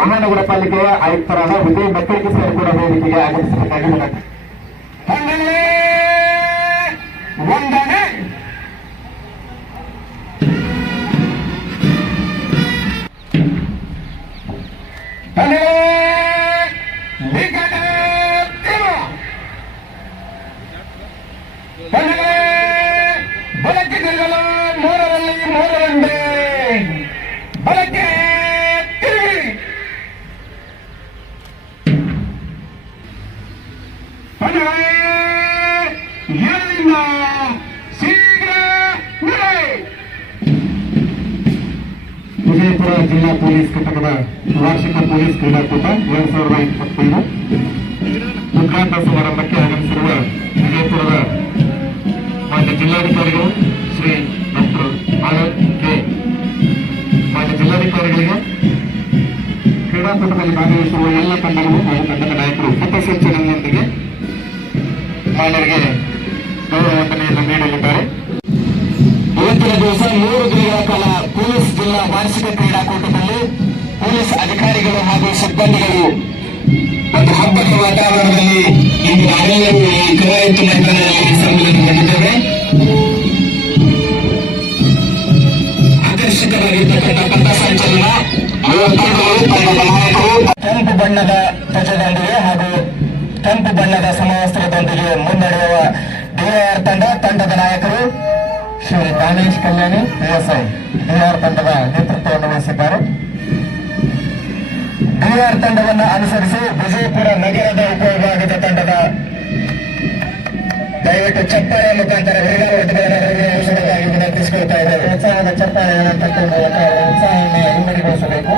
ಮಹಾನಗರ ಪಾಲಿಕೆಯ ಆಯುಕ್ತರಾದ ವಿಜಯ್ ಮೆಕ್ಕಳಿಗೆ ಸರ್ ಕೂಡ ವೇದಿಕೆಗೆ ಆಗಮಿಸಬೇಕಾಗಿ ವಿನಂತಿ. ಬಲಕ್ಕೆ ತಿರುಗಲು ಮೂರರಲ್ಲಿ ಮೂರರಂಡೆ ಬಲಕ್ಕೆ ತಿರುಗಿ ಎಲ್ಲಿಂದ ಶೀಘ್ರ ವಿಜಯಪುರ ಜಿಲ್ಲಾ ಪೊಲೀಸ್ ಘಟಕದ ವಾರ್ಷಿಕ ಪೊಲೀಸ್ ಕ್ರೀಡಾಕೂಟ 2025 ಉದ್ಘಾಟನಾ ಸಮಾರಂಭಕ್ಕೆ ಆಗಮಿಸಿರುವ ವಿಜಯಪುರದ ಮಾನ್ಯ ಜಿಲ್ಲಾಧಿಕಾರಿಗಳು ಶ್ರೀ ಡಾಕ್ಟರ್ ಆನಂದ್ ಕೆ. ಮಾನ್ಯ ಜಿಲ್ಲಾಧಿಕಾರಿಗಳಿಗೆ ಕ್ರೀಡಾಕೂಟದಲ್ಲಿ ಭಾಗವಹಿಸುವ ಎಲ್ಲ ತಂಡಗಳು ಹಾಗೂ ತಂಡದ ನಾಯಕರು ಪಥಸಂಚಲನದೊಂದಿಗೆ ಮಾನ್ಯರಿಗೆ ಗೌರವ ವಂದನೆಯನ್ನು ನೀಡಲಿದ್ದಾರೆ. ಇವತ್ತಿನ ದಿವಸ 3 ದಿನಗಳ ಕಾಲ ಪೊಲೀಸ್ ಜಿಲ್ಲಾ ವಾರ್ಷಿಕ ಕ್ರೀಡಾಕೂಟದಲ್ಲಿ ಪೊಲೀಸ್ ಅಧಿಕಾರಿಗಳು ಹಾಗೂ ಸಿಬ್ಬಂದಿಗಳು ಒಂದು ಹಬ್ಬದ ವಾತಾವರಣದಲ್ಲಿ ಇಂದು ನಾವೆಲ್ಲರೂ ಈ ಕವಾಯತು ಮೈದಾನದಲ್ಲಿ ಸಮ್ಮಿಲನಗೊಂಡಿದ್ದೇವೆ. ಆಕರ್ಷಕವಾಗಿರ್ತಕ್ಕಂಥ ಪಥಸಂಚಲನ ಕೆಂಪು ಬಣ್ಣದ ಧ್ವಜದೊಂದಿಗೆ ಹಾಗೂ ಕೆಂಪು ಬಣ್ಣದ ಸಮವಸ್ತ್ರದೊಂದಿಗೆ ಮುನ್ನಡೆಯುವ ಡಿಆರ್ ತಂಡದ ನಾಯಕರು ಶ್ರೀ ದಾನೇಶ್ ಕಲ್ಯಾಣಿ PSI ಡಿಆರ್ ತಂಡದ ನೇತೃತ್ವವನ್ನು ವಹಿಸಿದ್ದಾರೆ. ಡಿಆರ್ ತಂಡವನ್ನು ಅನುಸರಿಸಿ ವಿಜಯಪುರ ನಗರದ ಉಪವಿಭಾಗದ ತಂಡದ ದಯವಿಟ್ಟು ಚಪ್ಪಾಳೆ ಮುಖಾಂತರ ವೇಗವಾಗಿ ವಿನಂತಿಸಿಕೊಳ್ತಾ ಇದ್ದಾರೆ. ಉತ್ಸಾಹದ ಚಪ್ಪಾಳೆಯನ್ನು ತಟ್ಟುವ ಮೂಲಕ ಉತ್ಸಾಹವನ್ನು ಇಮ್ಮಡಿಗೊಳಿಸಬೇಕು.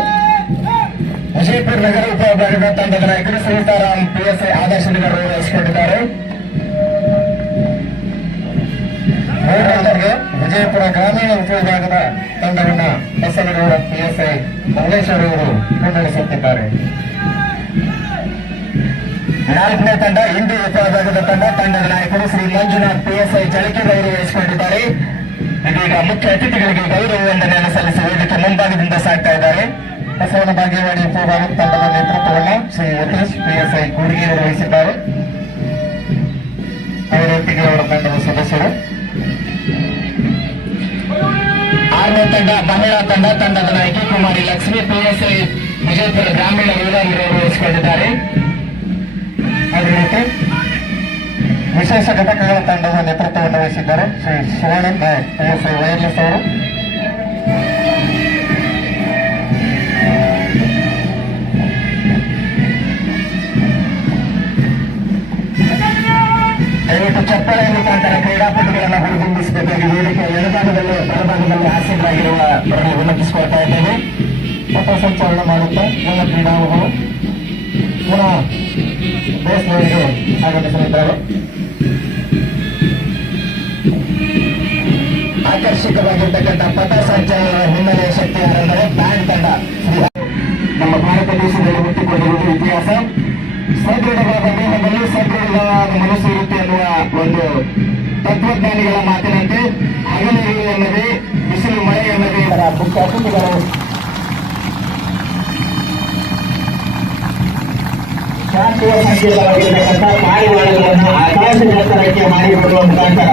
ವಿಜಯಪುರ ನಗರ ಉಪವಿಭಾಗದ ತಂಡದ ನಾಯಕರು ಸೀತಾರಾಮ್ PSI ಆದರ್ಶದಿಂದ ವಹಿಸಿಕೊಂಡಿದ್ದಾರೆ. ವಿಜಯಪುರ ಗ್ರಾಮೀಣ ಉಪವಿಭಾಗದ ತಂಡವನ್ನು ಬಸವನಗೌಡ PSI ಮಂಗಳೇಶ್ವರ ಅವರು ಮುನ್ನಡೆಸುತ್ತಿದ್ದಾರೆ. 4ನೇ ತಂಡ ಇಂಡಿ ಉಪವಿಭಾಗದ ತಂಡದ ನಾಯಕರು ಶ್ರೀ ಮಂಜುನಾಥ್ PSI ಚಳಕೆಯವರು ವಹಿಸಿಕೊಂಡಿದ್ದಾರೆ. ಇದೀಗ ಮುಖ್ಯ ಅತಿಥಿಗಳಿಗೆ ಗೌರವ ವಂದನೆಯನ್ನು ಸಲ್ಲಿಸಿ ವೇದಿಕೆ ಮುಂಭಾಗದಿಂದ ಸಾಗ್ತಾ ಇದ್ದಾರೆ. ಬಸವನ ಭಾಗ್ಯವಾಡಿ ಉಪವಿಭಾಗದ ತಂಡದ ನೇತೃತ್ವವನ್ನು ಶ್ರೀ ಯತೀಶ್ PSI ಕೂಡಿಗೆಯವರು ವಹಿಸಿದ್ದಾರೆ. ಅವರೊಟ್ಟಿಗೆ ಅವರ ತಂಡದ ಸದಸ್ಯರು. 6ನೇ ತಂಡ ಮಹಿಳಾ ತಂಡದ ನಾಯಕಿ ಕುಮಾರಿ ಲಕ್ಷ್ಮಿ PSI ವಿಜಯಪುರ ಗ್ರಾಮೀಣ ವಿಭಾಗದವರು ವಹಿಸಿಕೊಂಡಿದ್ದಾರೆ. ಅದೇ ರೀತಿ ವಿಶೇಷ ಘಟಕಗಳ ತಂಡದ ನೇತೃತ್ವವನ್ನು ವಹಿಸಿದ್ದಾರೆ ಶ್ರೀ ಶಿವಾನಂದ್ PSI ವೈರ್ಲೆಸ್ ಅವರು. ದಯವಿಟ್ಟು ಚಪ್ಪಾಳೆ ಮುಖಾಂತರ ಕ್ರೀಡಾಪಟುಗಳನ್ನು ಹುರಿದುಂಬಿಸಬೇಕಾಗಿ ವೇದಿಕೆ ಎಡಭಾಗದಲ್ಲಿ ಬಲಭಾಗದಲ್ಲಿ ಆಸೀನರಾಗಿರುವ ವಿನಂತಿಸಿಕೊಳ್ತಾ ಇದ್ದೇವೆ. ಪಥಸಂಚಲನ ಮಾಡುತ್ತಾ ಎಲ್ಲ ಕ್ರೀಡಾಳುಗಳು ಪುನಃ ಬೇಸ್ಗಳಿಗೆ ಆಗಮಿಸಲಿದ್ದಾರೆ. ಆಕರ್ಷಕವಾಗಿರ್ತಕ್ಕಂಥ ಪಥಸಂಚಲನ ಹಿನ್ನೆಲೆ ಶಕ್ತಿ ಯಾರೆಂದರೆ ಬ್ಯಾಂಡ್ ತಂಡ. ನಮ್ಮ ಭಾರತ ದೇಶದಲ್ಲಿ ಹುಟ್ಟಿಕೊಂಡಿರುವುದು ಇತಿಹಾಸ. ಸದೃಢವಾದ ದೇಹದಲ್ಲಿ ಸದೃಢವಾದ ಮನಸ್ಸು ಇರುತ್ತೆ ಎನ್ನುವ ಒಂದು ತತ್ವಜ್ಞಾನಿಗಳ ಮಾತಿನಂತೆ ಹಗಲಿರುಳು ಎನ್ನದೇ ಬಿಸಿಲು ಮಳೆ ಎನ್ನದೇ ಮುಖ್ಯ ಅತಿಥಿಗಳು ಶಾಂತಿಯ ಸಂಕೇತವಾಗಿರ್ತಕ್ಕಂಥ ಪಾರಿವಾಳಗಳನ್ನು ಆಕಾಶದ ಎತ್ತರಕ್ಕೆ ಮಾಡಿಕೊಡುವ ಮುಖಾಂತರ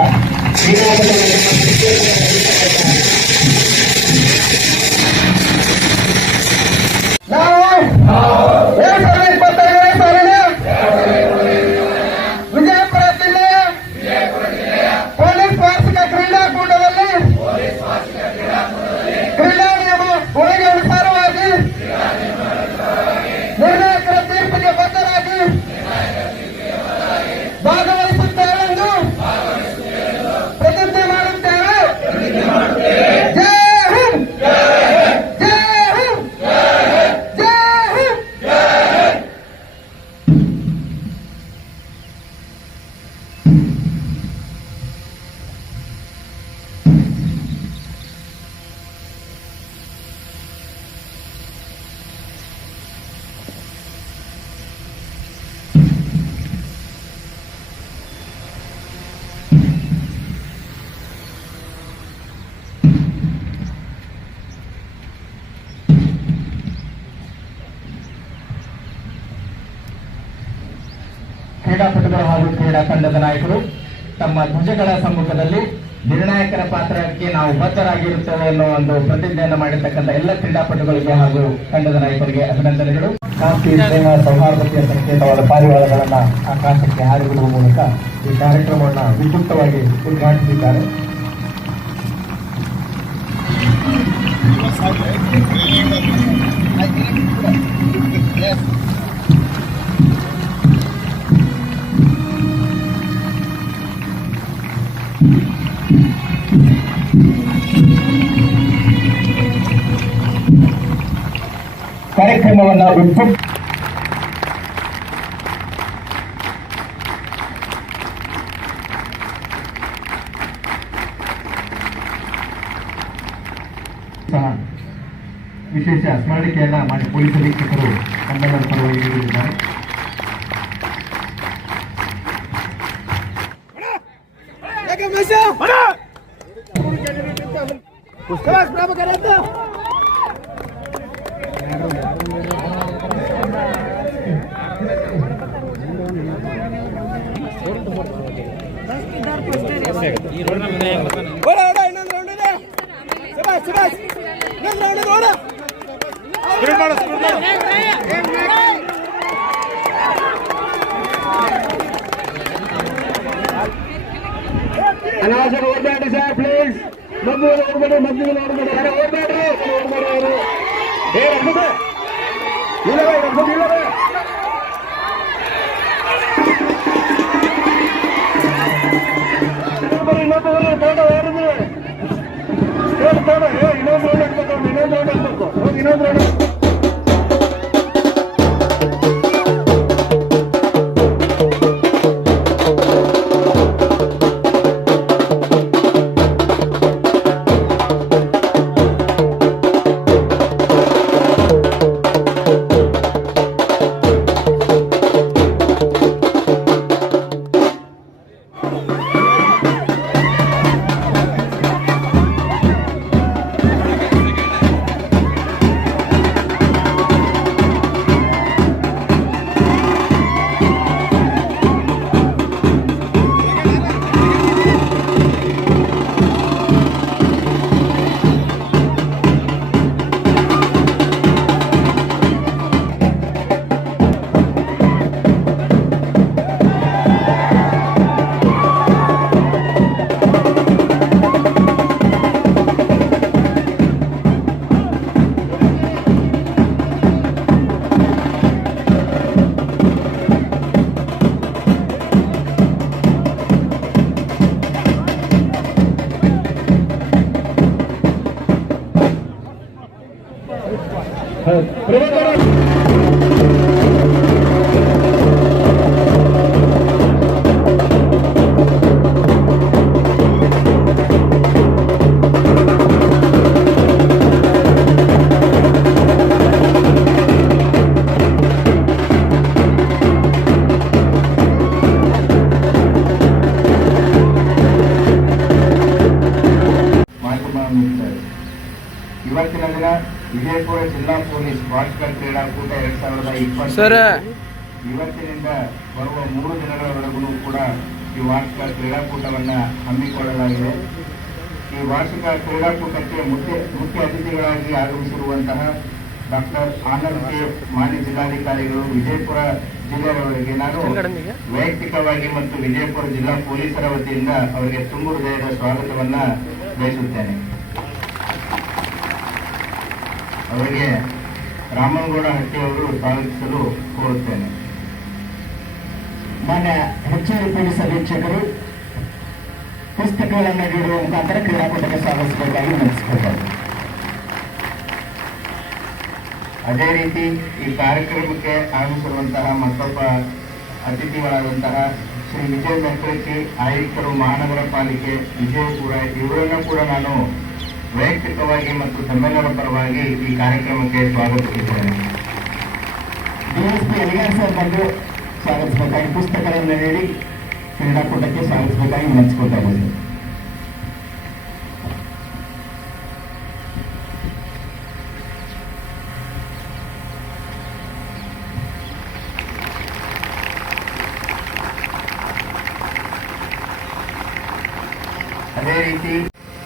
ವಿಜಯಪುರ ಜಿಲ್ಲೆಯ ಪೊಲೀಸ್ ವಾರ್ಷಿಕ ಕ್ರೀಡಾಕೂಟದಲ್ಲಿ ಕ್ರೀಡಾ ನಿಯಮ ಒಳಗೆ ಅನುಸಾರವಾಗಿ ನಿರ್ಣಾಯಕರ ತೀರ್ಪಿಗೆ ಬದ್ಧರಾಗಿ ಭಾಗವಹಿಸುತ್ತೇವೆಂದು ಪ್ರತಿಜ್ಞೆ ಮಾಡುತ್ತೇವೆ. ಜೈ ಹಿಂದ್, ಜೈ ಹಿಂದ್, ಜೈ ಹಿಂದ್. ಕ್ರೀಡಾಪಟುಗಳು ಹಾಗೂ ಕ್ರೀಡಾ ತಂಡದ ನಾಯಕರು ತಮ್ಮ ಧ್ವಜಗಳ ಸಮ್ಮುಖದಲ್ಲಿ ನಿರ್ಣಾಯಕರ ಪಾತ್ರಕ್ಕೆ ನಾವು ಬದ್ಧರಾಗಿರುತ್ತೇವೆ ಅನ್ನೋ ಒಂದು ಪ್ರತಿಜ್ಞೆಯನ್ನು ಮಾಡಿರ್ತಕ್ಕಂಥ ಎಲ್ಲ ಕ್ರೀಡಾಪಟುಗಳಿಗೆ ಹಾಗೂ ತಂಡದ ನಾಯಕರಿಗೆ ಅಭಿನಂದನೆಗಳು. ಶಾಂತಿ, ಸ್ನೇಹ, ಸೌಹಾರ್ದತೆಯ ಸಂಕೇತವಾದ ಪಾರಿವಾಳಗಳನ್ನ ಆಕಾಶಕ್ಕೆ ಹಾರಿಬಿಡುವ ಮೂಲಕ ಈ ಕಾರ್ಯಕ್ರಮವನ್ನು ವಿದ್ಯುಕ್ತವಾಗಿ ಉದ್ಘಾಟಿಸಿದ್ದಾರೆ. ಕಾರ್ಯಕ್ರಮವನ್ನು ಸಹ ವಿಶೇಷ ಸ್ಮರಣಿಕೆಯನ್ನ ಮಾಡಿ ಪೊಲೀಸ್ ಅಧೀಕ್ಷಕರು ನಮ್ಮೆಲ್ಲರ ಪರವಾಗಿ ನೀಡಿದ್ದಾರೆ. ಅನಾವಶ್ಯಕ ಓಡಾಡಿ ಸರ್, ಪ್ಲೀಸ್. ಮಧ್ಯದಲ್ಲಿ ಓಡಬೇಡಿ, ಮಧ್ಯದಲ್ಲಿ ಓಡಬೇಡಿ, ಯಾರು ಓಡಬೇಡ್ರಿ, ಓಡಬೇಡಿ. ಇಲ್ಲವೇ ಇಲ್ಲವೇ ಇನ್ನೊಂದು ತೋಟ ಓಡಿದ್ರೆ ತೋಟ ಇನ್ನೊಂದು ರೋಡ್ ಹಾಕ್ಬೇಕು, ಇನ್ನೊಂದು ರೋಡ್ ಹಾಕ್ಬೇಕು, ಹೋಗಿ ಇನ್ನೊಂದು ರೋಡ್. ಇವತ್ತಿನ ದಿನ ವಿಜಯಪುರ ಜಿಲ್ಲಾ ಪೊಲೀಸ್ ವಾರ್ಷಿಕ ಕ್ರೀಡಾಕೂಟ 2020 ಇವತ್ತಿನಿಂದ ಬರುವ 3 ದಿನಗಳವರೆಗೂ ಕೂಡ ಈ ವಾರ್ಷಿಕ ಕ್ರೀಡಾಕೂಟವನ್ನು ಹಮ್ಮಿಕೊಳ್ಳಲಾಗಿದೆ. ಈ ವಾರ್ಷಿಕ ಕ್ರೀಡಾಕೂಟಕ್ಕೆ ಮುಖ್ಯ ಅತಿಥಿಗಳಾಗಿ ಆಗಮಿಸಿರುವಂತಹ ಡಾಕ್ಟರ್ ಆನಂದ್ ಕೆ ಮಾನ್ಯ ಜಿಲ್ಲಾಧಿಕಾರಿಗಳು ವಿಜಯಪುರ ಜಿಲ್ಲೆಯವರಿಗೆ ನಾನು ವೈಯಕ್ತಿಕವಾಗಿ ಮತ್ತು ವಿಜಯಪುರ ಜಿಲ್ಲಾ ಪೊಲೀಸರ ವತಿಯಿಂದ ಅವರಿಗೆ ತುಂಬು ಹೃದಯದ ಸ್ವಾಗತವನ್ನ ಬಯಸುತ್ತೇನೆ. ಅವರಿಗೆ ರಾಮನಗೌಡ ಹಟ್ಟಿ ಅವರು ಸ್ವಾಗತಿಸಲು ಕೋರುತ್ತೇನೆ. ಮಾನ್ಯ ಹೆಚ್ಚುವರಿ ಪೊಲೀಸ್ ಅಧೀಕ್ಷಕರು ಪುಸ್ತಕಗಳನ್ನು ನೀಡುವ ಮುಖಾಂತರ ಕ್ರೀಡಾಕೂಟಕ್ಕೆ ಸ್ವಾಗತಿಸಬೇಕಾಗಿ ವಿನಂತಿಸಿಕೊಳ್ತಾರೆ. ಅದೇ ರೀತಿ ಈ ಕಾರ್ಯಕ್ರಮಕ್ಕೆ ಆಗಮಿಸಿರುವಂತಹ ಮತ್ತೊಬ್ಬ ಅತಿಥಿಗಳಾದಂತಹ ಶ್ರೀ ವಿಜಯ ಮೆಕ್ಕಳಿಕೆ ಆಯುಕ್ತರು ಮಹಾನಗರ ಪಾಲಿಕೆ ವಿಜಯಪುರ ಇವರನ್ನು ಕೂಡ ನಾನು ವೈಯಕ್ತಿಕವಾಗಿ ಮತ್ತು ತಮ್ಮೆಲ್ಲರ ಪರವಾಗಿ ಈ ಕಾರ್ಯಕ್ರಮಕ್ಕೆ ಸ್ವಾಗತಿಸಿದ್ದೇನೆ. ಡಿಎಸ್ಪಿ ಅಲಿಗಾರ್ ಸರ್ ಬಂದು ಸ್ವಾಗತಿಸಬೇಕಾಗಿ ಪುಸ್ತಕಗಳನ್ನು ನೀಡಿ ಕ್ರೀಡಾಕೂಟಕ್ಕೆ ಸ್ವಾಗತಿಸಬೇಕಾಗಿ ವಿನಂತಿಸಿಕೊಳ್ತಾ ಇದ್ದೇನೆ. ಅದೇ ರೀತಿ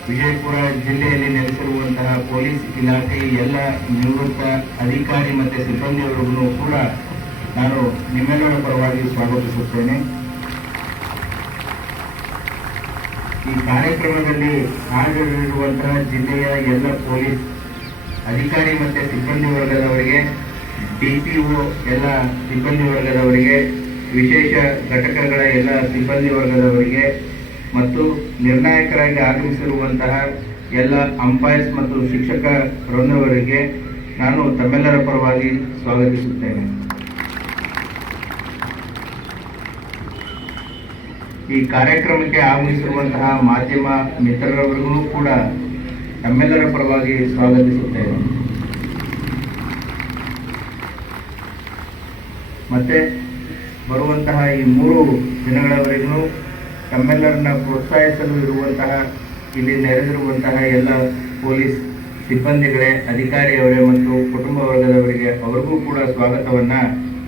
ವಿಜಯಪುರ ಜಿಲ್ಲೆಯಲ್ಲಿ ನೆಲೆಸಿರುವಂತಹ ಪೊಲೀಸ್ ಇಲಾಖೆ ಎಲ್ಲ ನಿವೃತ್ತ ಅಧಿಕಾರಿ ಮತ್ತು ಸಿಬ್ಬಂದಿಯವರಿಗೂ ಕೂಡ ನಾನು ನಿಮ್ಮೆಲ್ಲರ ಪರವಾಗಿ ಸ್ವಾಗತಿಸುತ್ತೇನೆ. ಈ ಕಾರ್ಯಕ್ರಮದಲ್ಲಿ ಹಾಜರಿರುವಂತಹ ಜಿಲ್ಲೆಯ ಎಲ್ಲ ಪೊಲೀಸ್ ಅಧಿಕಾರಿ ಮತ್ತು ಸಿಬ್ಬಂದಿ ವರ್ಗದವರಿಗೆ, DPO ಎಲ್ಲ ಸಿಬ್ಬಂದಿ ವರ್ಗದವರಿಗೆ, ವಿಶೇಷ ಘಟಕಗಳ ಎಲ್ಲ ಸಿಬ್ಬಂದಿ ವರ್ಗದವರಿಗೆ ಮತ್ತು ನಿರ್ಣಾಯಕರಾಗಿ ಆಗಮಿಸಿರುವಂತಹ ಎಲ್ಲ ಅಂಪೈರ್ಸ್ ಮತ್ತು ಶಿಕ್ಷಕ ವೃಂದವರಿಗೆ ನಾನು ತಮ್ಮೆಲ್ಲರ ಪರವಾಗಿ ಸ್ವಾಗತಿಸುತ್ತೇನೆ. ಈ ಕಾರ್ಯಕ್ರಮಕ್ಕೆ ಆಗಮಿಸಿರುವಂತಹ ಮಾಧ್ಯಮ ಮಿತ್ರರವರಿಗೂ ಕೂಡ ತಮ್ಮೆಲ್ಲರ ಪರವಾಗಿ ಸ್ವಾಗತಿಸುತ್ತೇನೆ. ಮತ್ತೆ ಬರುವಂತಹ ಈ 3 ದಿನಗಳವರೆಗೂ ತಮ್ಮೆಲ್ಲರನ್ನ ಪ್ರೋತ್ಸಾಹಿಸಲು ಇರುವಂತಹ ಇಲ್ಲಿ ನೆರೆದಿರುವಂತಹ ಎಲ್ಲ ಪೊಲೀಸ್ ಸಿಬ್ಬಂದಿಗಳೇ, ಅಧಿಕಾರಿಯವರೇ ಮತ್ತು ಕುಟುಂಬ ವರ್ಗದವರಿಗೆ ಅವರಿಗೂ ಕೂಡ ಸ್ವಾಗತವನ್ನು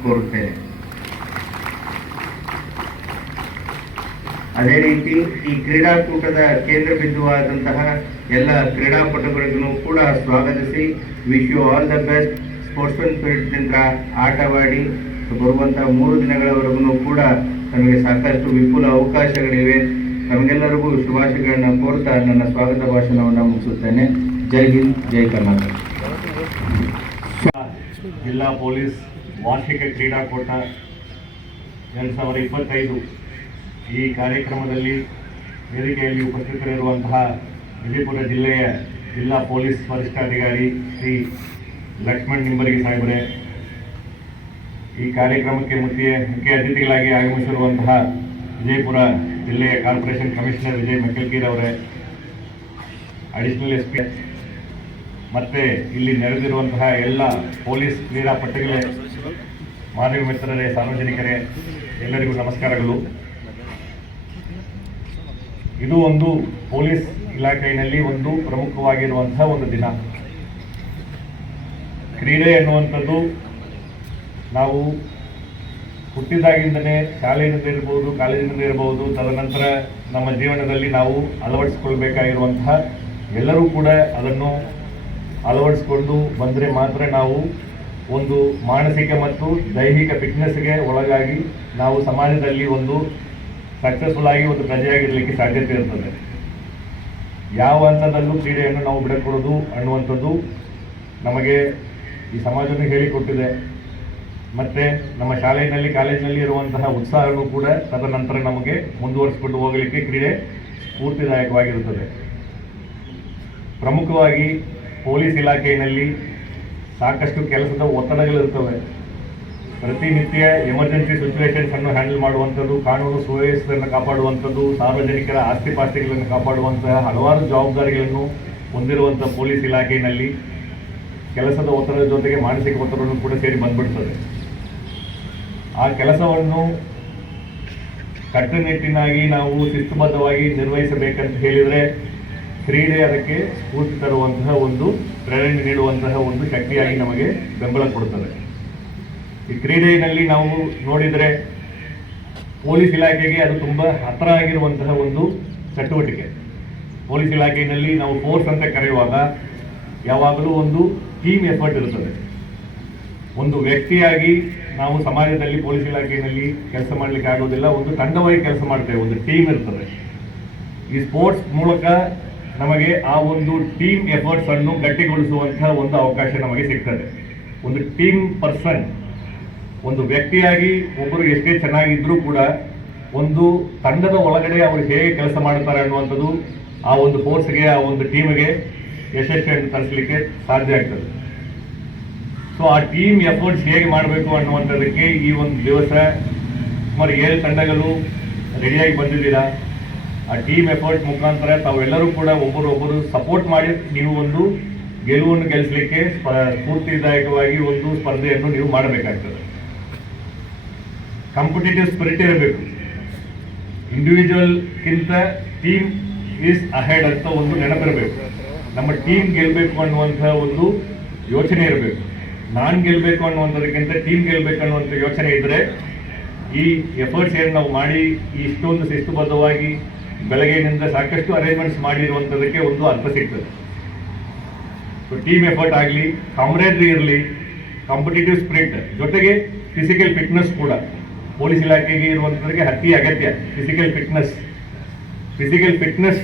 ಕೋರುತ್ತೇನೆ. ಅದೇ ರೀತಿ ಈ ಕ್ರೀಡಾಕೂಟದ ಕೇಂದ್ರ ಬಿಂದುವಾದಂತಹ ಎಲ್ಲ ಕ್ರೀಡಾಪಟುಗಳಿಗೂ ಕೂಡ ಸ್ವಾಗತಿಸಿ wish you all the best. Sportsman ಸ್ಪಿರಿಟ್ನಿಂದ ಆಟವಾಡಿ ಬರುವಂತಹ 3 ದಿನಗಳವರೆಗೂ ಕೂಡ ನಮಗೆ ಸಾಕಷ್ಟು ವಿಪುಲ ಅವಕಾಶಗಳಿವೆ. ನಮಗೆಲ್ಲರಿಗೂ ಶುಭಾಶಯಗಳನ್ನು ಕೋರ್ತಾ ನನ್ನ ಸ್ವಾಗತ ಭಾಷಣವನ್ನು ಮುಗಿಸುತ್ತೇನೆ. ಜೈ ಹಿಂದ್, ಜೈ ಕರ್ನಾಟಕ. ಜಿಲ್ಲಾ ಪೊಲೀಸ್ ವಾರ್ಷಿಕ ಕ್ರೀಡಾಕೂಟ 2025 ಈ ಕಾರ್ಯಕ್ರಮದಲ್ಲಿ ವೇದಿಕೆಯಲ್ಲಿ ಉಪಸ್ಥಿತರಿರುವಂತಹ ವಿಜಯಪುರ ಜಿಲ್ಲೆಯ ಜಿಲ್ಲಾ ಪೊಲೀಸ್ ವರಿಷ್ಠಾಧಿಕಾರಿ ಶ್ರೀ ಲಕ್ಷ್ಮಣ್ ನಿಂಬರ್ಗಿ ಸಾಹೇಬರೇ, ಈ ಕಾರ್ಯಕ್ರಮಕ್ಕೆ ಮುಖ್ಯ ಅತಿಥಿಗಳಾಗಿ ಆಗಮಿಸಿರುವಂತಹ ವಿಜಯಪುರ ಜಿಲ್ಲೆಯ ಕಾರ್ಪೊರೇಷನ್ ಕಮಿಷನರ್ ವಿಜಯ್ ಮೆಕ್ಕಲ್ಕೀರ್ ಅವರೇ, ಅಡಿಷನಲ್ SP ಮತ್ತು ಇಲ್ಲಿ ನೆರೆದಿರುವಂತಹ ಎಲ್ಲ ಪೊಲೀಸ್ ಕ್ರೀಡಾಪಟುಗಳೇ, ಮಾನವ ಮಿತ್ರರೇ, ಸಾರ್ವಜನಿಕರೇ, ಎಲ್ಲರಿಗೂ ನಮಸ್ಕಾರಗಳು. ಇದು ಒಂದು ಪೊಲೀಸ್ ಇಲಾಖೆಯಲ್ಲಿ ಒಂದು ಪ್ರಮುಖವಾಗಿರುವಂತಹ ಒಂದು ದಿನ. ಕ್ರೀಡೆ ಎನ್ನುವಂಥದ್ದು ನಾವು ಹುಟ್ಟಿದಾಗಿಂದಲೇ ಶಾಲೆಯಿಂದ ಇರ್ಬೋದು, ಕಾಲೇಜಿನಿಂದ ಇರ್ಬೋದು, ತದನಂತರ ನಮ್ಮ ಜೀವನದಲ್ಲಿ ನಾವು ಅಳವಡಿಸಿಕೊಳ್ಬೇಕಾಗಿರುವಂತಹ ಎಲ್ಲರೂ ಕೂಡ ಅದನ್ನು ಅಳವಡಿಸಿಕೊಂಡು ಬಂದರೆ ಮಾತ್ರ ನಾವು ಒಂದು ಮಾನಸಿಕ ಮತ್ತು ದೈಹಿಕ ಫಿಟ್ನೆಸ್ಗೆ ಒಳಗಾಗಿ ನಾವು ಸಮಾಜದಲ್ಲಿ ಒಂದು ಸಕ್ಸಸ್ಫುಲ್ ಆಗಿ ಒಂದು ಪ್ರಜೆಯಾಗಿರಲಿಕ್ಕೆ ಸಾಧ್ಯತೆ ಇರ್ತದೆ. ಯಾವ ಹಂತದಲ್ಲೂ ಕ್ರೀಡೆಯನ್ನು ನಾವು ಬಿಡಕೊಡೋದು ಅನ್ನುವಂಥದ್ದು ನಮಗೆ ಈ ಸಮಾಜವನ್ನು ಹೇಳಿಕೊಟ್ಟಿದೆ. ಮತ್ತು ನಮ್ಮ ಶಾಲೆಯಲ್ಲಿ ಕಾಲೇಜಿನಲ್ಲಿ ಇರುವಂತಹ ಉತ್ಸಾಹಗಳು ಕೂಡ ತದನಂತರ ನಮಗೆ ಮುಂದುವರಿಸಿಕೊಂಡು ಹೋಗಲಿಕ್ಕೆ ಕ್ರೀಡೆ ಸ್ಫೂರ್ತಿದಾಯಕವಾಗಿರುತ್ತದೆ. ಪ್ರಮುಖವಾಗಿ ಪೊಲೀಸ್ ಇಲಾಖೆಯಲ್ಲಿ ಸಾಕಷ್ಟು ಕೆಲಸದ ಒತ್ತಡಗಳಿರ್ತವೆ. ಪ್ರತಿನಿತ್ಯ ಎಮರ್ಜೆನ್ಸಿ ಸಿಚುವೇಶನ್ಸನ್ನು ಹ್ಯಾಂಡಲ್ ಮಾಡುವಂಥದ್ದು, ಕಾನೂನು ಸುವ್ಯವಸ್ಥೆಯನ್ನು ಕಾಪಾಡುವಂಥದ್ದು, ಸಾರ್ವಜನಿಕರ ಆಸ್ತಿಪಾಸ್ತಿಗಳನ್ನು ಕಾಪಾಡುವಂತಹ ಹಲವಾರು ಜವಾಬ್ದಾರಿಗಳನ್ನು ಹೊಂದಿರುವಂಥ ಪೊಲೀಸ್ ಇಲಾಖೆಯಲ್ಲಿ ಕೆಲಸದ ಒತ್ತಡದ ಜೊತೆಗೆ ಮಾನಸಿಕ ಒತ್ತಡವನ್ನು ಕೂಡ ಸೇರಿ ಬಂದ್ಬಿಡ್ತದೆ. ಆ ಕೆಲಸವನ್ನು ಕಟ್ಟುನಿಟ್ಟಿನಾಗಿ ನಾವು ಶಿಸ್ತುಬದ್ಧವಾಗಿ ನಿರ್ವಹಿಸಬೇಕಂತ ಹೇಳಿದರೆ ಕ್ರೀಡೆ ಅದಕ್ಕೆ ಸ್ಫೂರ್ತಿ ತರುವಂತಹ ಒಂದು ಪ್ರೇರಣೆ ನೀಡುವಂತಹ ಒಂದು ಶಕ್ತಿಯಾಗಿ ನಮಗೆ ಬೆಂಬಲ ಕೊಡುತ್ತದೆ. ಈ ಕ್ರೀಡೆಯಲ್ಲಿ ನಾವು ನೋಡಿದರೆ ಪೊಲೀಸ್ ಇಲಾಖೆಗೆ ಅದು ತುಂಬ ಹತ್ತಿರ ಆಗಿರುವಂತಹ ಒಂದು ಚಟುವಟಿಕೆ. ಪೊಲೀಸ್ ಇಲಾಖೆಯಲ್ಲಿ ನಾವು ಫೋರ್ಸ್ ಅಂತ ಕರೆಯುವಾಗ ಯಾವಾಗಲೂ ಒಂದು ಟೀಮ್ ಎಫರ್ಟ್ ಇರುತ್ತದೆ. ಒಂದು ವ್ಯಕ್ತಿಯಾಗಿ ನಾವು ಸಮಾಜದಲ್ಲಿ ಪೊಲೀಸ್ ಇಲಾಖೆಯಲ್ಲಿ ಕೆಲಸ ಮಾಡಲಿಕ್ಕೆ ಆಗೋದಿಲ್ಲ, ಒಂದು ತಂಡವಾಗಿ ಕೆಲಸ ಮಾಡ್ತೇವೆ, ಒಂದು ಟೀಮ್ ಇರ್ತದೆ. ಈ ಸ್ಪೋರ್ಟ್ಸ್ ಮೂಲಕ ನಮಗೆ ಆ ಒಂದು ಟೀಮ್ ಎಫರ್ಟ್ಸ್ ಅನ್ನು ಗಟ್ಟಿಗೊಳಿಸುವಂತಹ ಒಂದು ಅವಕಾಶ ನಮಗೆ ಸಿಗ್ತದೆ. ಒಂದು ಟೀಮ್ ಪರ್ಸನ್, ಒಂದು ವ್ಯಕ್ತಿಯಾಗಿ ಒಬ್ಬರು ಎಷ್ಟೇ ಚೆನ್ನಾಗಿದ್ರೂ ಕೂಡ ಒಂದು ತಂಡದ ಒಳಗಡೆ ಅವರು ಹೇಗೆ ಕೆಲಸ ಮಾಡ್ತಾರೆ ಅನ್ನುವಂಥದ್ದು ಆ ಒಂದು ಫೋರ್ಸ್ಗೆ, ಆ ಒಂದು ಟೀಮ್ಗೆ ಯಶಸ್ವಿಯನ್ನು ತರಿಸಲಿಕ್ಕೆ ಸಾಧ್ಯ ಆಗ್ತದೆ. ಸೊ ಆ ಟೀಮ್ ಎಫರ್ಟ್ಸ್ ಹೇಗೆ ಮಾಡಬೇಕು ಅನ್ನುವಂಥದ್ದಕ್ಕೆ ಈ ಒಂದು ದಿವಸ ಸುಮಾರು 7 ತಂಡಗಳು ರೆಡಿಯಾಗಿ ಬಂದಿದ್ದೀರಾ. ಆ ಟೀಮ್ ಎಫರ್ಟ್ ಮುಖಾಂತರ ತಾವೆಲ್ಲರೂ ಕೂಡ ಒಬ್ಬರೊಬ್ಬರು ಸಪೋರ್ಟ್ ಮಾಡಿ ನೀವು ಒಂದು ಗೆಲುವನ್ನು ಗೆಲ್ಲಿಸಲಿಕ್ಕೆ ಸ್ಫೂರ್ತಿದಾಯಕವಾಗಿ ಒಂದು ಸ್ಪರ್ಧೆಯನ್ನು ನೀವು ಮಾಡಬೇಕಾಗ್ತದೆ. ಕಾಂಪಿಟೇಟಿವ್ ಸ್ಪಿರಿಟ್ ಇರಬೇಕು. ಇಂಡಿವಿಜುವಲ್ಗಿಂತ ಟೀಮ್ ಈಸ್ ಅಹೆಡ್ ಅಂತ ಒಂದು ನೆನಪಿರಬೇಕು. ನಮ್ಮ ಟೀಮ್ ಗೆಲ್ಲಬೇಕು ಅನ್ನುವಂತಹ ಒಂದು ಯೋಚನೆ ಇರಬೇಕು. ನಾನು ಗೆಲ್ಲಬೇಕು ಅನ್ನುವಂಥದಕ್ಕಿಂತ ಟೀಮ್ ಗೆಲ್ಲಬೇಕು ಅನ್ನುವಂಥ ಯೋಚನೆ ಇದ್ದರೆ ಈ ಎಫರ್ಟ್ಸ್ ಏನು ನಾವು ಮಾಡಿ ಇಷ್ಟೊಂದು ಶಿಸ್ತುಬದ್ಧವಾಗಿ ಬೆಳಗ್ಗೆಯಿಂದ ಸಾಕಷ್ಟು ಅರೇಂಜ್ಮೆಂಟ್ಸ್ ಮಾಡಿರುವಂಥದ್ದಕ್ಕೆ ಒಂದು ಅರ್ಥ ಸಿಗ್ತದೆ. ಸೊ ಟೀಮ್ ಎಫರ್ಟ್ ಆಗಲಿ, ಕಾಮ್ರೇಡ್ರಿ ಇರಲಿ, ಕಾಂಪಿಟೇಟಿವ್ ಸ್ಪಿರಿಟ್ ಜೊತೆಗೆ ಫಿಸಿಕಲ್ ಫಿಟ್ನೆಸ್ ಕೂಡ ಪೊಲೀಸ್ ಇಲಾಖೆಗೆ ಇರುವಂಥದ್ದಕ್ಕೆ ಅತಿ ಅಗತ್ಯ. ಫಿಸಿಕಲ್ ಫಿಟ್ನೆಸ್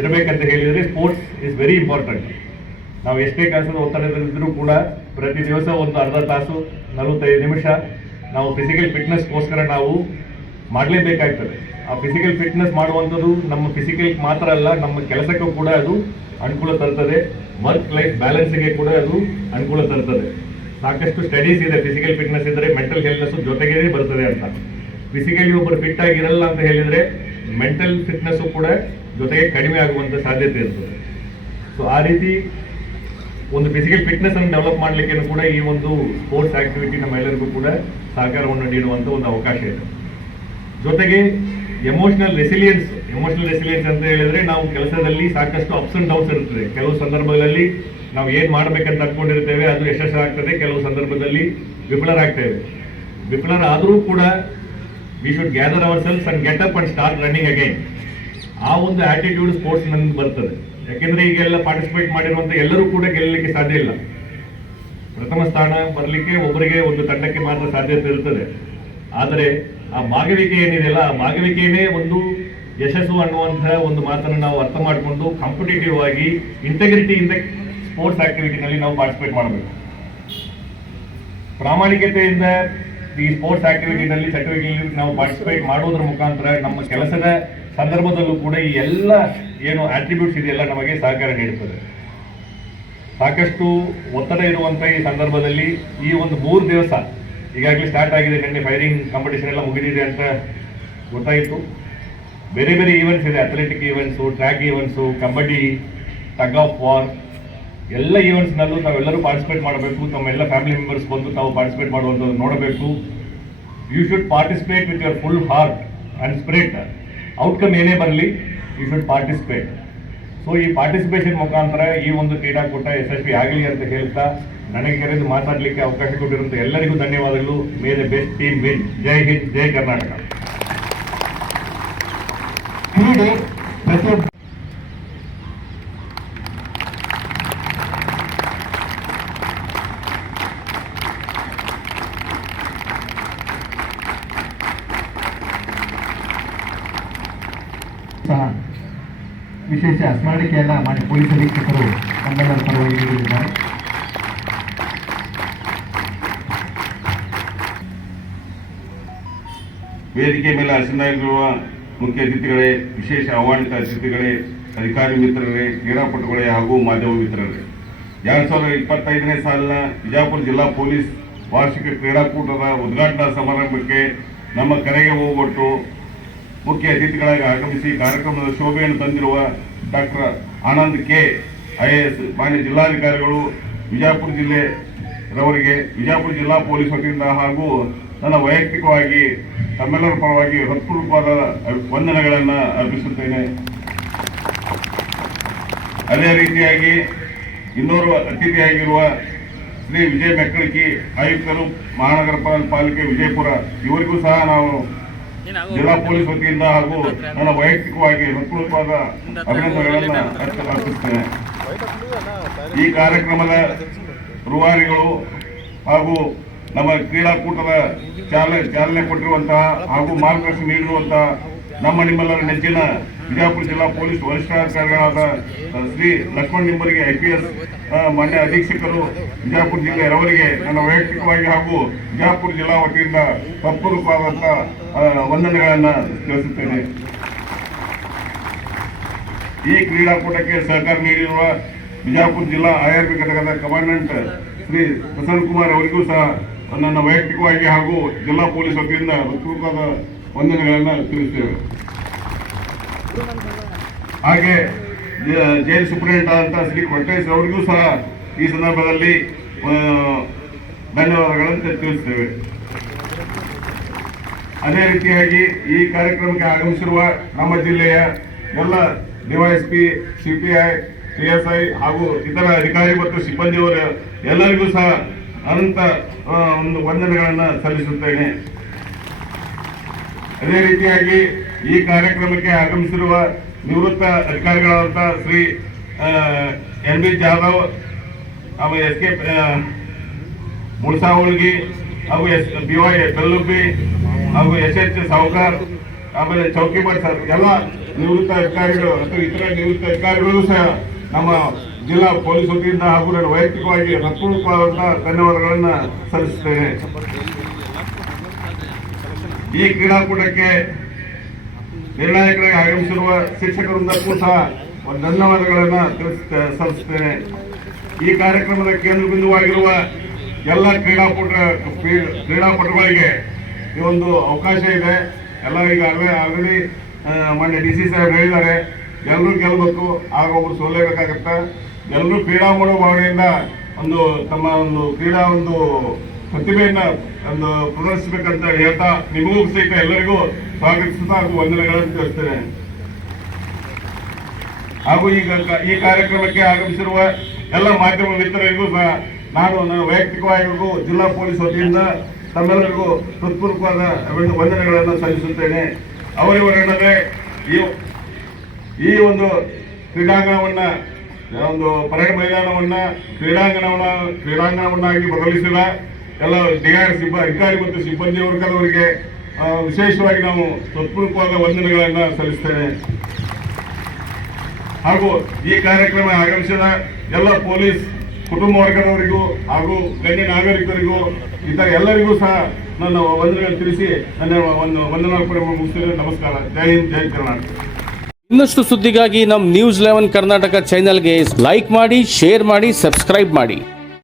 ಇರಬೇಕಂತ ಹೇಳಿದರೆ ಸ್ಪೋರ್ಟ್ಸ್ ಇಸ್ ವೆರಿ ಇಂಪಾರ್ಟೆಂಟ್. ನಾವು ಎಷ್ಟೇ ಕೆಲಸದ ಒತ್ತಡದಲ್ಲಿದ್ದರೂ ಕೂಡ ಪ್ರತಿ ದಿವಸ ಒಂದು ಅರ್ಧ ತಾಸು 45 ನಿಮಿಷ ನಾವು ಫಿಸಿಕಲ್ ಫಿಟ್ನೆಸ್ಗೋಸ್ಕರ ನಾವು ಮಾಡಲೇಬೇಕಾಗ್ತದೆ. ಆ ಫಿಸಿಕಲ್ ಫಿಟ್ನೆಸ್ ಮಾಡುವಂಥದ್ದು ನಮ್ಮ ಫಿಸಿಕಲ್ ಮಾತ್ರ ಅಲ್ಲ, ನಮ್ಮ ಕೆಲಸಕ್ಕೂ ಕೂಡ ಅದು ಅನುಕೂಲ ತರ್ತದೆ. ವರ್ಕ್ ಲೈಫ್ ಬ್ಯಾಲೆನ್ಸ್ಗೆ ಕೂಡ ಅದು ಅನುಕೂಲ ತರ್ತದೆ. ಸಾಕಷ್ಟು ಸ್ಟಡೀಸ್ ಇದೆ, ಫಿಸಿಕಲ್ ಫಿಟ್ನೆಸ್ ಇದ್ದರೆ ಮೆಂಟಲ್ ಹೆಲ್ತ್ನೆಸ್ ಜೊತೆಗೇ ಬರ್ತದೆ ಅಂತ. ಫಿಸಿಕಲಿ ಒಬ್ಬರು ಫಿಟ್ ಆಗಿರಲ್ಲ ಅಂತ ಹೇಳಿದರೆ ಮೆಂಟಲ್ ಫಿಟ್ನೆಸ್ಸು ಕೂಡ ಜೊತೆಗೆ ಕಡಿಮೆ ಆಗುವಂಥ ಸಾಧ್ಯತೆ ಇರ್ತದೆ. ಸೊ ಆ ರೀತಿ ಒಂದು ಫಿಸಿಕಲ್ ಫಿಟ್ನೆಸ್ ಅನ್ನು ಡೆವಲಪ್ ಮಾಡಲಿಕ್ಕೆ ಕೂಡ ಈ ಒಂದು ಸ್ಪೋರ್ಟ್ಸ್ ಆಕ್ಟಿವಿಟಿ ನಮ್ಮೆಲ್ಲರಿಗೂ ಕೂಡ ಸಹಕಾರವನ್ನು ನೀಡುವಂಥ ಒಂದು ಅವಕಾಶ ಇದೆ. ಜೊತೆಗೆ ಎಮೋಷನಲ್ ರೆಸಿಲಿಯನ್ಸ್ ಅಂತ ಹೇಳಿದ್ರೆ ನಾವು ಕೆಲಸದಲ್ಲಿ ಸಾಕಷ್ಟು ಅಪ್ಸ್ ಅಂಡ್ ಡೌನ್ಸ್ ಇರ್ತದೆ. ಕೆಲವು ಸಂದರ್ಭಗಳಲ್ಲಿ ನಾವು ಏನು ಮಾಡಬೇಕಂತ ಅನ್ಕೊಂಡಿರ್ತೇವೆ ಅದು ಯಶಸ್ಸಾಗ್ತದೆ, ಕೆಲವು ಸಂದರ್ಭದಲ್ಲಿ ವಿಫಲರಾಗ್ತೇವೆ. ವಿಫಲರಾದರೂ ಕೂಡ we should gather our selves and get up and start running again. ಆ ಒಂದು ಆಟಿಟ್ಯೂಡ್ ಸ್ಪೋರ್ಟ್ಸ್ ನಮ್ಗೆ ಬರ್ತದೆ. ಯಾಕೆಂದ್ರೆ ಈಗೆಲ್ಲ ಪಾರ್ಟಿಸಿಪೇಟ್ ಮಾಡಿರುವಂತ ಎಲ್ಲರೂ ಕೂಡ ಗೆಲ್ಲಲಿಕ್ಕೆ ಸಾಧ್ಯ ಇಲ್ಲ. ಪ್ರಥಮ ಸ್ಥಾನ ಬರಲಿಕ್ಕೆ ಒಬ್ಬರಿಗೆ ಒಂದು ತಂಡಕ್ಕೆ ಮಾತ್ರ ಸಾಧ್ಯತೆ ಇರ್ತದೆ. ಆದರೆ ಆ ಭಾಗವಹಿಕೆ ಏನಿದೆಯಲ್ಲ, ಆ ಭಾಗವಹಿಕೆಯೇ ಒಂದು ಯಶಸ್ಸು ಅನ್ನುವಂತಹ ಒಂದು ಮಾತನ್ನು ನಾವು ಅರ್ಥ ಮಾಡಿಕೊಂಡು ಕಾಂಪಿಟೇಟಿವ್ ಆಗಿ ಇಂಟೆಗ್ರಿಟಿಯಿಂದ ಸ್ಪೋರ್ಟ್ಸ್ ಆಕ್ಟಿವಿಟಿನಲ್ಲಿ ನಾವು ಪಾರ್ಟಿಸಿಪೇಟ್ ಮಾಡಬೇಕು. ಪ್ರಾಮಾಣಿಕತೆಯಿಂದ ಈ ಸ್ಪೋರ್ಟ್ಸ್ ಆಕ್ಟಿವಿಟಿನಲ್ಲಿ ಚಟುವಟಿಕೆಯಲ್ಲಿ ನಾವು ಪಾರ್ಟಿಸಿಪೇಟ್ ಮಾಡೋದ್ರ ಮುಖಾಂತರ ನಮ್ಮ ಕೆಲಸದ ಸಂದರ್ಭದಲ್ಲೂ ಕೂಡ ಈ ಎಲ್ಲ ಏನು ಆಟ್ರಿಬ್ಯೂಟ್ಸ್ ಇದೆಯಲ್ಲ ನಮಗೆ ಸಹಕಾರ ನೀಡುತ್ತದೆ. ಸಾಕಷ್ಟು ಒತ್ತಡ ಇರುವಂಥ ಈ ಸಂದರ್ಭದಲ್ಲಿ ಈ ಒಂದು 3 ದಿವಸ ಈಗಾಗಲೇ ಸ್ಟಾರ್ಟ್ ಆಗಿದೆ. ನಿನ್ನೆ ಫೈರಿಂಗ್ ಕಾಂಪಿಟೇಷನ್ ಎಲ್ಲ ಮುಗಿದಿದೆ ಅಂತ ಗೊತ್ತಾಯಿತು. ಬೇರೆ ಬೇರೆ ಈವೆಂಟ್ಸ್ ಇದೆ, athletic events, track events, kabaddi, tug of war, ಎಲ್ಲ ಈವೆಂಟ್ಸ್ನಲ್ಲೂ ತಾವೆಲ್ಲರೂ ಪಾರ್ಟಿಸಿಪೇಟ್ ಮಾಡಬೇಕು. ತಮ್ಮೆಲ್ಲ ಫ್ಯಾಮಿಲಿ ಮೆಂಬರ್ಸ್ ಬಂದು ತಾವು ಪಾರ್ಟಿಸಿಪೇಟ್ ಮಾಡುವಂಥದ್ದು ನೋಡಬೇಕು. You should participate with your full heart and spirit. Outcome ಏನೇ ಬರಲಿ, ಯು ಶುಡ್ ಪಾರ್ಟಿಸಿಪೇಟ್. ಸೊ ಈ ಪಾರ್ಟಿಸಿಪೇಷನ್ ಮುಖಾಂತರ ಈ ಒಂದು ಕ್ರೀಡಾಕೂಟ ಯಶಸ್ವಿ ಆಗಲಿ ಅಂತ ಹೇಳ್ತಾ ನನಗೆ ಕರೆದು ಮಾತಾಡಲಿಕ್ಕೆ ಅವಕಾಶ ಕೊಟ್ಟಿರುವಂಥ ಎಲ್ಲರಿಗೂ ಧನ್ಯವಾದಗಳು. May the best team win. Jai Hind, Jai Karnataka. ಕ್ರೀಡೆ ಪ್ರತಿಯೊಬ್ಬ ಸಹ ವಿಶೇಷ ಸ್ಮರಣಿಕೆಯನ್ನ ಮಾನ್ಯ ಪೊಲೀಸ್ ಅಧೀಕ್ಷಕರು ನಮ್ಮೆಲ್ಲರ ಪರವಾಗಿ ನೀಡಿದ್ದಾರೆ. ವೇದಿಕೆ ಮೇಲೆ ಆಸೀನರಾಗಿರುವ ಮುಖ್ಯ ಅತಿಥಿಗಳೇ, ವಿಶೇಷ ಆಹ್ವಾನಿತ ಅತಿಥಿಗಳೇ, ಅಧಿಕಾರಿ ಮಿತ್ರರೇ, ಕ್ರೀಡಾಪಟುಗಳೇ ಹಾಗೂ ಮಾಧ್ಯಮ ಮಿತ್ರರೇ, 2025ನೇ ಸಾಲಿನ ವಿಜಯಪುರ ಜಿಲ್ಲಾ ಪೊಲೀಸ್ ವಾರ್ಷಿಕ ಕ್ರೀಡಾಕೂಟದ ಉದ್ಘಾಟನಾ ಸಮಾರಂಭಕ್ಕೆ ನಮ್ಮ ಕರೆಗೆ ಹೋಗೊಟ್ಟು ಮುಖ್ಯ ಅತಿಥಿಗಳಾಗಿ ಆಗಮಿಸಿ ಕಾರ್ಯಕ್ರಮದ ಶೋಭೆಯನ್ನು ತಂದಿರುವ ಡಾಕ್ಟರ್ ಆನಂದ್ ಕೆ IAS ಮಾನ್ಯ ಜಿಲ್ಲಾಧಿಕಾರಿಗಳು ವಿಜಯಪುರ ಜಿಲ್ಲೆಯವರಿಗೆ ವಿಜಯಪುರ ಜಿಲ್ಲಾ ಪೊಲೀಸ್ ವತಿಯಿಂದ ಹಾಗೂ ನನ್ನ ವೈಯಕ್ತಿಕವಾಗಿ ತಮ್ಮೆಲ್ಲರ ಪರವಾಗಿ ಹೃತ್ಪೂರ್ವಕವಾದ ವಂದನೆಗಳನ್ನು ಅರ್ಪಿಸುತ್ತೇನೆ. ಅದೇ ರೀತಿಯಾಗಿ ಇನ್ನೋರ್ವ ಅತಿಥಿಯಾಗಿರುವ ಶ್ರೀ ವಿಜಯ ಮೆಕ್ಕಳಿಕಿ ಆಯುಕ್ತರು ಮಹಾನಗರ ಪಾಲಿಕೆ ವಿಜಯಪುರ, ಇವರಿಗೂ ಸಹ ನಾವು ಜಿಲ್ಲಾ ಪೊಲೀಸ್ ವತಿಯಿಂದ ಹಾಗೂ ನನ್ನ ವೈಯಕ್ತಿಕವಾಗಿ ಹೃತ್ಪೂರ್ವಕವಾದ ಅಭಿನಂದನೆಗಳನ್ನು ಅರ್ಪಿಸುತ್ತೇನೆ. ಈ ಕಾರ್ಯಕ್ರಮದ ರೂವಾರಿಗಳು ಹಾಗೂ ನಮ್ಮ ಕ್ರೀಡಾಕೂಟದ ಚಾಲನೆ ಕೊಟ್ಟಿರುವಂತಹ ಹಾಗೂ ಮಾರ್ಗದರ್ಶನ ನೀಡಿರುವಂತಹ ನಮ್ಮ ನಿಮ್ಮೆಲ್ಲರ ನೆಚ್ಚಿನ ವಿಜಯಪುರ ಜಿಲ್ಲಾ ಪೊಲೀಸ್ ವರಿಷ್ಠಾಧಿಕಾರಿಗಳಾದ ಶ್ರೀ ಲಕ್ಷ್ಮಣ್ ನಿಂಬರಿಗೆ IPS ಮಾನ್ಯ ಅಧೀಕ್ಷಕರು ವಿಜಯಪುರ ಜಿಲ್ಲೆಯವರಿಗೆ ನನ್ನ ವೈಯಕ್ತಿಕವಾಗಿ ಹಾಗೂ ವಿಜಯಪುರ ಜಿಲ್ಲಾ ವತಿಯಿಂದ ಹೃತ್ಪೂರ್ವಕವಾದಂತಹ ವಂದನೆಗಳನ್ನು ತಿಳಿಸುತ್ತೇನೆ. ಈ ಕ್ರೀಡಾಕೂಟಕ್ಕೆ ಸಹಕಾರ ನೀಡಿರುವ ವಿಜಯಪುರ ಜಿಲ್ಲಾ IRB ಘಟಕದ ಕಮಾಂಡೆಂಟ್ ಶ್ರೀ ಪ್ರಸನ್ನ ಕುಮಾರ್ ಅವರಿಗೂ ಸಹ ನನ್ನ ವೈಯಕ್ತಿಕವಾಗಿ ಹಾಗೂ ಜಿಲ್ಲಾ ಪೊಲೀಸ್ ವತಿಯಿಂದ ಹೃತ್ಪೂರ್ವಕವಾದ ವಂದನೆಗಳನ್ನು ತಿಳಿಸುತ್ತೇವೆ. ಹಾಗೆ ಜೈಲ್ ಸೂಪರಿಂಟೆಂಡೆಂಟ್ ಆದಂತಹ ಶ್ರೀ ಕೊಟ್ಟೇಶ್ ಅವರಿಗೂ ಸಹ ಈ ಸಂದರ್ಭದಲ್ಲಿ ಧನ್ಯವಾದಗಳನ್ನು ತಿಳಿಸುತ್ತೇವೆ. ಅದೇ ರೀತಿಯಾಗಿ ಈ ಕಾರ್ಯಕ್ರಮಕ್ಕೆ ಆಗಮಿಸಿರುವ ನಮ್ಮ ಜಿಲ್ಲೆಯ ಎಲ್ಲ DYSP, CPI, PSI ಹಾಗೂ ಇತರ ಅಧಿಕಾರಿ ಮತ್ತು ಸಿಬ್ಬಂದಿಯವರ ಎಲ್ಲರಿಗೂ ಸಹ ಅನಂತ ಒಂದು ವಂದನೆಗಳನ್ನು ಸಲ್ಲಿಸುತ್ತೇನೆ. ಅದೇ ರೀತಿಯಾಗಿ ಈ ಕಾರ್ಯಕ್ರಮಕ್ಕೆ ಆಗಮಿಸಿರುವ ನಿವೃತ್ತ ಅಧಿಕಾರಿಗಳಾದಂಥ ಶ್ರೀ ಎನ್ ಬಿ ಜಾಧವ್ ಹಾಗೂ ಎಸ್ ಕೆ ಮುಳ್ಸಾವಳ್ಗಿ ಹಾಗೂ ಬಿ ವೈ ಬೆಲ್ಲುಬ್ಬಿ ಹಾಗೂ ಎಸ್ ಎಚ್ ಸಾವ್ಕಾರ್ ಆಮೇಲೆ ಚೌಕಿಬಾರ್ ಸರ್ ಎಲ್ಲ ನಿವೃತ್ತ ಅಧಿಕಾರಿಗಳು ಮತ್ತು ಇತರ ನಿವೃತ್ತ ಅಧಿಕಾರಿಗಳು ಸಹ ನಮ್ಮ ಜಿಲ್ಲಾ ಪೊಲೀಸ್ ವತಿಯಿಂದ ಹಾಗೂ ನಾನು ವೈಯಕ್ತಿಕವಾಗಿ ಹೃತ್ಪೂರ್ವಕವಾದಂತಹ ಧನ್ಯವಾದಗಳನ್ನು ಸಲ್ಲಿಸುತ್ತೇನೆ. ಈ ಕ್ರೀಡಾಕೂಟಕ್ಕೆ ನಿರ್ಣಾಯಕರಾಗಿ ಆಗಮಿಸಿರುವ ಶಿಕ್ಷಕರಿಂದಕ್ಕೂ ಸಹ ಧನ್ಯವಾದಗಳನ್ನು ಸಲ್ಲಿಸುತ್ತೇನೆ. ಈ ಕಾರ್ಯಕ್ರಮದ ಕೇಂದ್ರ ಬಿಂದುವಾಗಿರುವ ಎಲ್ಲ ಕ್ರೀಡಾಪಟುಗಳಿಗೆ ಈ ಒಂದು ಅವಕಾಶ ಇದೆ. ಎಲ್ಲ ಈಗ ಆಲ್ರೆಡಿ ಮೊನ್ನೆ DC ಸಾಹೇಬ್ ಹೇಳಿದ್ದಾರೆ, ಎಲ್ಲರೂ ಗೆಲ್ಲಬೇಕು, ಆಗ ಒಬ್ರು ಸೋಲೇಬೇಕಾಗತ್ತ. ಎಲ್ಲರೂ ಕ್ರೀಡಾ ಮನೋಭಾವನೆಯಿಂದ ಒಂದು ತಮ್ಮ ಒಂದು ಕ್ರೀಡಾ ಒಂದು ಪ್ರತಿಭೆಯನ್ನ ಒಂದು ಪ್ರದರ್ಶಿಸಬೇಕಂತ ಹೇಳ್ತಾ ನಿಮಗೂ ಸಹಿತ ಎಲ್ಲರಿಗೂ ಸ್ವಾಗತಿಸುತ್ತಾ ಹಾಗೂ ವಂದನೆಗಳನ್ನು ತಿಳಿಸ್ತೇನೆ. ಹಾಗೂ ಈಗ ಈ ಕಾರ್ಯಕ್ರಮಕ್ಕೆ ಆಗಮಿಸಿರುವ ಎಲ್ಲ ಮಾಧ್ಯಮ ಮಿತ್ರರಿಗೂ ಸಹ ನಾನು ವೈಯಕ್ತಿಕವಾಗಿಗೂ ಜಿಲ್ಲಾ ಪೊಲೀಸ್ ವತಿಯಿಂದ ತಮ್ಮೆಲ್ಲರಿಗೂ ಹೃತ್ಪೂರ್ವಕವಾದ ವಂದನೆಗಳನ್ನು ಸಲ್ಲಿಸುತ್ತೇನೆ. ಅವರಿವರೆಲ್ಲದೆ ಈ ಒಂದು ಕ್ರೀಡಾಂಗಣವನ್ನ ಒಂದು ಪರೇಡ್ ಮೈದಾನವನ್ನ ಕ್ರೀಡಾಂಗಣವನ್ನಾಗಿ ಬದಲಿಸಿದ ಎಲ್ಲ DIR ಅಧಿಕಾರಿ ಮತ್ತು ಸಿಬ್ಬಂದಿ ವರ್ಗದವರಿಗೆ ವಿಶೇಷವಾಗಿ ನಾವು ಹೃತ್ಪೂರ್ವಕವಾದ ವಂದನೆಗಳನ್ನು ಸಲ್ಲಿಸ್ತೇನೆ. ಹಾಗೂ ಈ ಕಾರ್ಯಕ್ರಮ ಆಗಮಿಸಿದ ಎಲ್ಲ ಪೊಲೀಸ್ ಕುಟುಂಬ ವರ್ಗದವರಿಗೂ ಹಾಗೂ ಗಣ್ಯ ನಾಗರಿಕರಿಗೂ ಇತರ ಎಲ್ಲರಿಗೂ ಸಹ ನನ್ನ ವಂದನೆಗಳನ್ನು ತಿಳಿಸಿ ನನ್ನ ಒಂದು ವಂದನಾರ್ಪಣೆ ಮುಗಿಸ್ತೇನೆ. ನಮಸ್ಕಾರ. ಜೈ ಹಿಂದ್, ಜೈ ಕರ್ನಾಟಕ. ಇನ್ನಷ್ಟು ಸುದ್ದಿಗಾಗಿ ನಮ್ಮ News 11 ಕರ್ನಾಟಕ ಚಾನೆಲ್ಗೆ ಲೈಕ್ ಮಾಡಿ, ಶೇರ್ ಮಾಡಿ, ಸಬ್ಸ್ಕ್ರೈಬ್ ಮಾಡಿ.